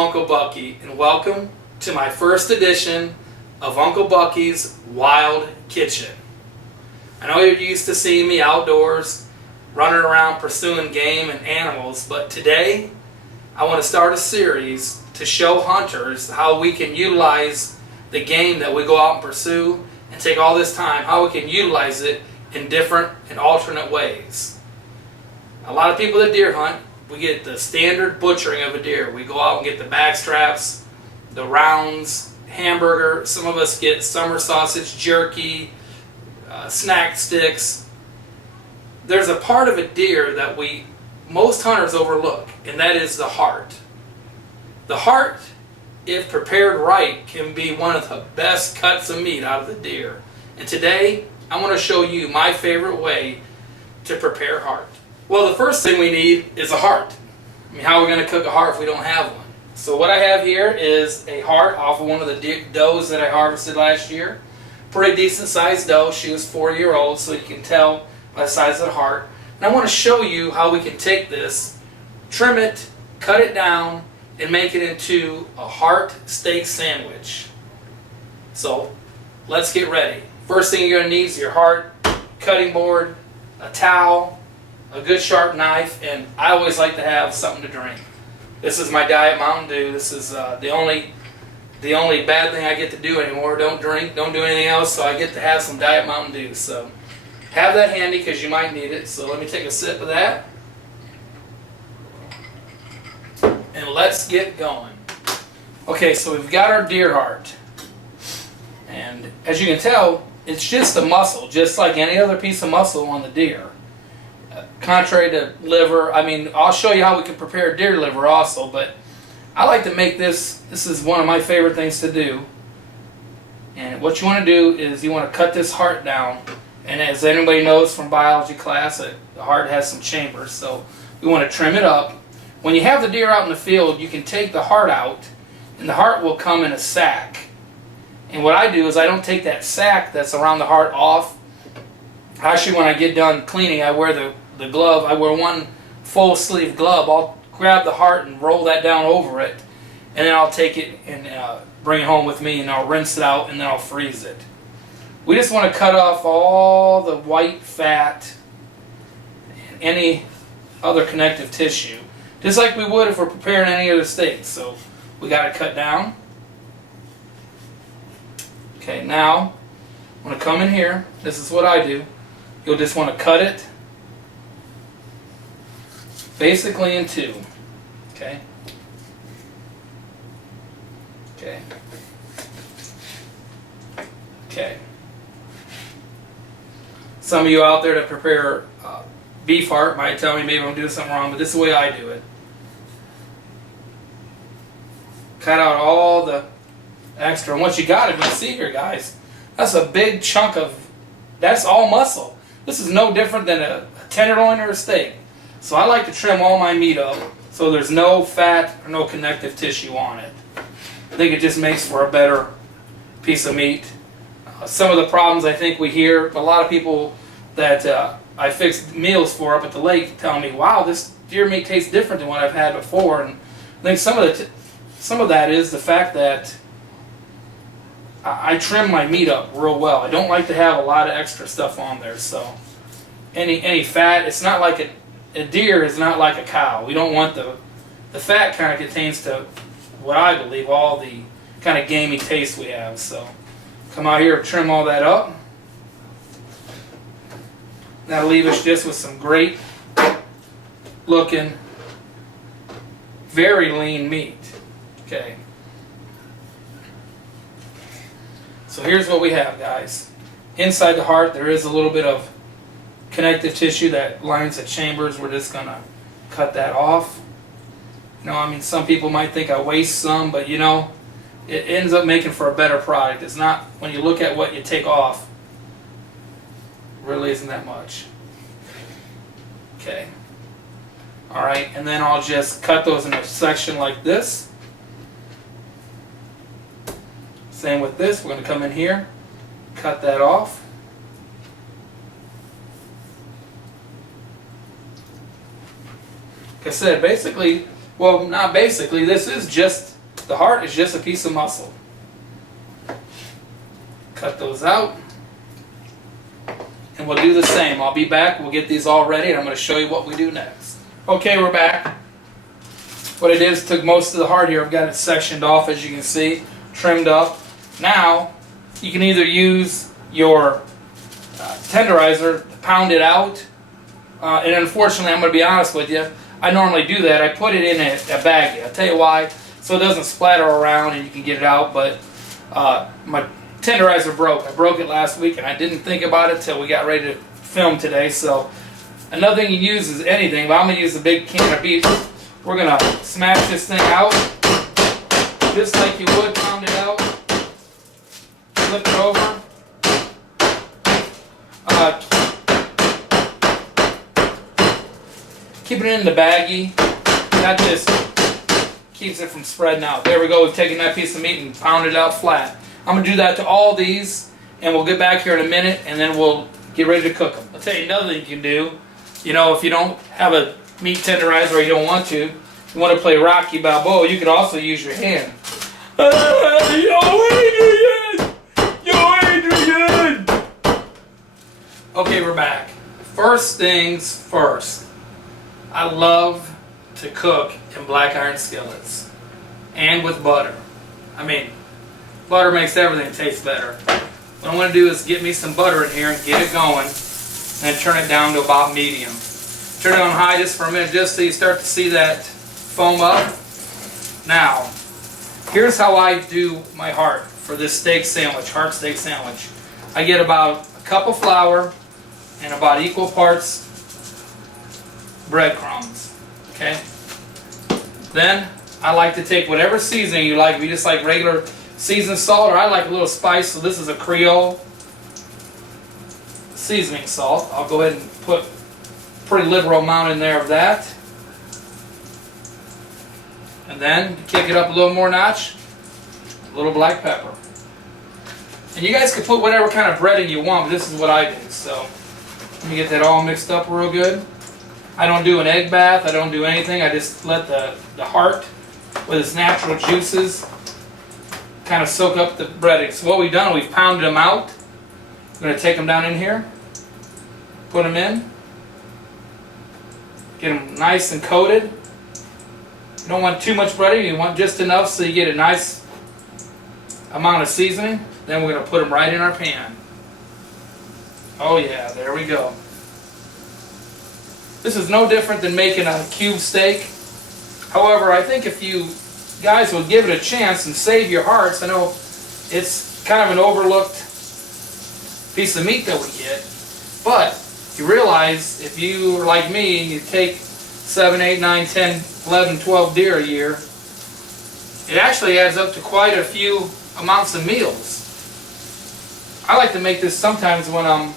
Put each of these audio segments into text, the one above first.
Uncle Bucky, and welcome to my first edition of Uncle Bucky's Wild Kitchen. I know you're used to seeing me outdoors, running around pursuing game and animals, but today I want to start a series to show hunters how we can utilize the game that we go out and pursue and take all this time, how we can utilize it in different and alternate ways. A lot of people that deer hunt, we get the standard butchering of a deer. We go out and get the back straps, the rounds, hamburger. Some of us get summer sausage, jerky, snack sticks. There's a part of a deer that most hunters overlook, and that is the heart. The heart, if prepared right, can be one of the best cuts of meat out of the deer. And today, I want to show you my favorite way to prepare heart. Well, the first thing we need is a heart. I mean, how are we going to cook a heart if we don't have one? So what I have here is a heart off of one of the does that I harvested last year. Pretty decent sized doe. She was 4-year-old, so you can tell by the size of the heart. And I want to show you how we can take this, trim it, cut it down, and make it into a heart steak sandwich. So let's get ready. First thing you're going to need is your heart, cutting board, a towel, a good sharp knife, and I always like to have something to drink. This is my Diet Mountain Dew. This is the only bad thing I get to do anymore. Don't drink, don't do anything else, so I get to have some Diet Mountain Dew. So have that handy because you might need it. So let me take a sip of that. And let's get going. Okay, so we've got our deer heart. And as you can tell, it's just a muscle, just like any other piece of muscle on the deer. Contrary to liver, I mean, I'll show you how we can prepare deer liver also, but I like to make this is one of my favorite things to do. And what you want to do is you want to cut this heart down. And as anybody knows from biology class, the heart has some chambers, so we want to trim it up. When you have the deer out in the field, you can take the heart out, and the heart will come in a sack. And what I do is I don't take that sack that's around the heart off. Actually, when I get done cleaning, I wear the glove. I wear one full sleeve glove. I'll grab the heart and roll that down over it, and then I'll take it and bring it home with me, and I'll rinse it out, and then I'll freeze it. We just want to cut off all the white fat and any other connective tissue, just like we would if we're preparing any other steak. So we got to cut down. Okay, now I'm going to come in here. This is what I do. You'll just want to cut it basically in two. Okay? Okay. Okay. Some of you out there that prepare beef heart might tell me maybe I'm doing something wrong, but this is the way I do it. Cut out all the extra. And what you got, if you see here, guys, that's a big chunk that's all muscle. This is no different than a tenderloin or a steak. So I like to trim all my meat up so there's no fat or no connective tissue on it. I think it just makes for a better piece of meat. Some of the problems I think we hear, a lot of people that I fix meals for up at the lake tell me, wow, this deer meat tastes different than what I've had before. And I think some of that is the fact that I trim my meat up real well. I don't like to have a lot of extra stuff on there. So any fat, it's not like a deer is not like a cow. We don't want the fat kind of contains to what I believe all the kind of gamey taste we have. So come out here and trim all that up. That'll leave us just with some great looking, very lean meat. Okay. So here's what we have, guys. Inside the heart there is a little bit of connective tissue that lines the chambers. We're just going to cut that off. You know, I mean, some people might think I waste some, but you know, it ends up making for a better product. It's not, when you look at what you take off, really isn't that much. Okay. Alright, and then I'll just cut those in a section like this. Same with this. We're going to come in here, cut that off. Like I said, basically Well, not basically. This is just, the heart is just a piece of muscle. Cut those out. And we'll do the same. I'll be back. We'll get these all ready, and I'm going to show you what we do next. Okay, we're back. What I did is took most of the heart here. I've got it sectioned off, as you can see, trimmed up. Now, you can either use your tenderizer to pound it out. And unfortunately, I'm going to be honest with you, I normally do that. I put it in a baggie. I'll tell you why. So it doesn't splatter around and you can get it out. But my tenderizer broke. I broke it last week and I didn't think about it till we got ready to film today. So another thing you use is anything, but I'm going to use a big can of beef. We're going to smash this thing out just like you would pound it out. Flip it over. Keep it in the baggie. That just keeps it from spreading out. There we go. We've taken that piece of meat and pounded it out flat. I'm going to do that to all these, and we'll get back here in a minute, and then we'll get ready to cook them. I'll tell you another thing you can do. You know, if you don't have a meat tenderizer or you don't want to, you want to play Rocky Balboa, you can also use your hand. Yo, Adrian! Yo, Adrian! Okay, we're back. First things first. I love to cook in black iron skillets and with butter. I mean, butter makes everything taste better. What I'm going to do is get me some butter in here and get it going, and then turn it down to about medium. Turn it on high just for a minute, just so you start to see that foam up. Now, here's how I do my heart for this steak sandwich, heart steak sandwich. I get about a cup of flour and about equal parts breadcrumbs. Okay? Then I like to take whatever seasoning you like. If you just like regular seasoned salt, or I like a little spice, so this is a Creole seasoning salt. I'll go ahead and put a pretty liberal amount in there of that. And then kick it up a little more notch, a little black pepper. And you guys can put whatever kind of breading you want, but this is what I do. So let me get that all mixed up real good. I don't do an egg bath, I don't do anything. I just let the heart with its natural juices kind of soak up the breading. So what we've done, we've pounded them out. I'm going to take them down in here, put them in, get them nice and coated. You don't want too much breading, you want just enough so you get a nice amount of seasoning. Then we're going to put them right in our pan. Oh yeah, there we go. This is no different than making a cube steak. However, I think if you guys would give it a chance and save your hearts, I know it's kind of an overlooked piece of meat that we get, but you realize if you are like me and you take 7, 8, 9, 10, 11, 12 deer a year, it actually adds up to quite a few amounts of meals. I like to make this sometimes when I'm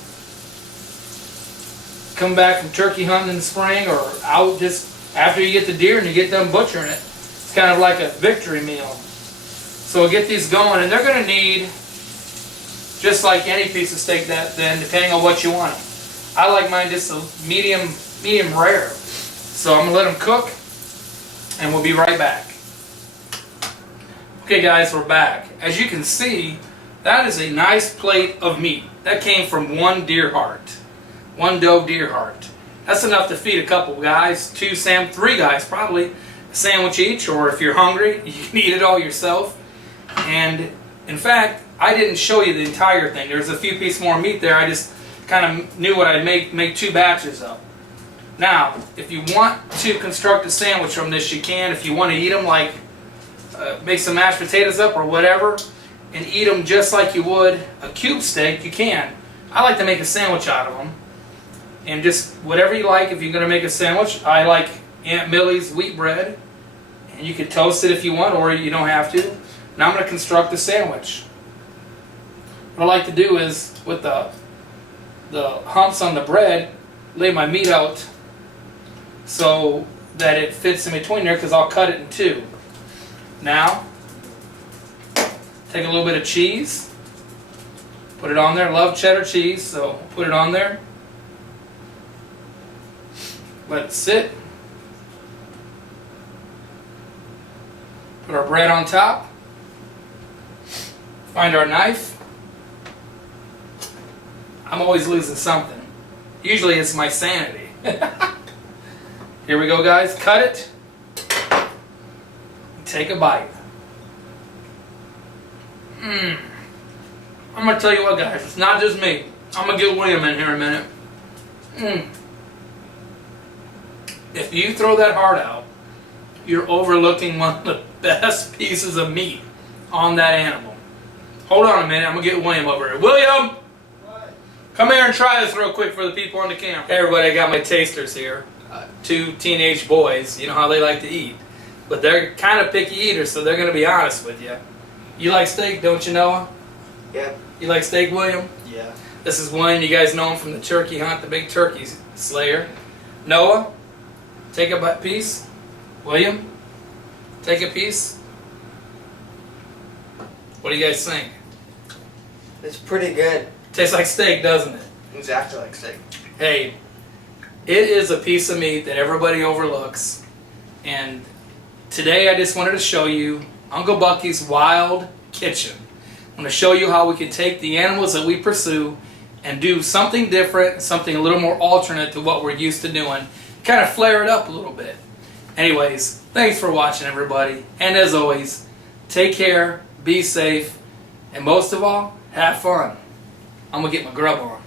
coming back from turkey hunting in the spring, or out just after you get the deer and you get done butchering it. It's kind of like a victory meal. So we'll get these going, and they're going to need, just like any piece of steak then, depending on what you want. I like mine just a medium rare. So I'm going to let them cook, and we'll be right back. Okay guys, we're back. As you can see, that is a nice plate of meat. That came from one deer heart. One doe deer heart. That's enough to feed a couple guys, 3 guys probably, a sandwich each, or if you're hungry, you can eat it all yourself. And in fact, I didn't show you the entire thing. There's a few pieces more meat there. I just kind of knew what I'd make 2 batches of. Now, if you want to construct a sandwich from this, you can. If you want to eat them like, make some mashed potatoes up or whatever, and eat them just like you would a cube steak, you can. I like to make a sandwich out of them. And just whatever you like, if you're going to make a sandwich. I like Aunt Millie's wheat bread. And you can toast it if you want, or you don't have to. Now I'm going to construct a sandwich. What I like to do is, with the humps on the bread, lay my meat out so that it fits in between there, because I'll cut it in 2. Now, take a little bit of cheese, put it on there. Love cheddar cheese, so put it on there. Let it sit. Put our bread on top. Find our knife. I'm always losing something. Usually it's my sanity. Here we go, guys. Cut it. Take a bite. I'm going to tell you what, guys. It's not just me. I'm going to get William in here in a minute. If you throw that heart out, you're overlooking one of the best pieces of meat on that animal. Hold on a minute. I'm going to get William over here. William! What? Come here and try this real quick for the people on the camera. Hey, everybody. I got my tasters here. Two teenage boys. You know how they like to eat. But they're kind of picky eaters, so they're going to be honest with you. You like steak, don't you, Noah? Yeah. You like steak, William? Yeah. This is William. You guys know him from the turkey hunt, the big turkey slayer. Noah, take a piece. William, take a piece. What do you guys think? It's pretty good. Tastes like steak, doesn't it? Exactly like steak. Hey, it is a piece of meat that everybody overlooks. And today I just wanted to show you Uncle Bucky's Wild Kitchen. I'm going to show you how we can take the animals that we pursue and do something different, something a little more alternate to what we're used to doing. Kind of flare it up a little bit. Anyways, thanks for watching, everybody. And as always, take care, be safe, and most of all, have fun. I'm going to get my grub on.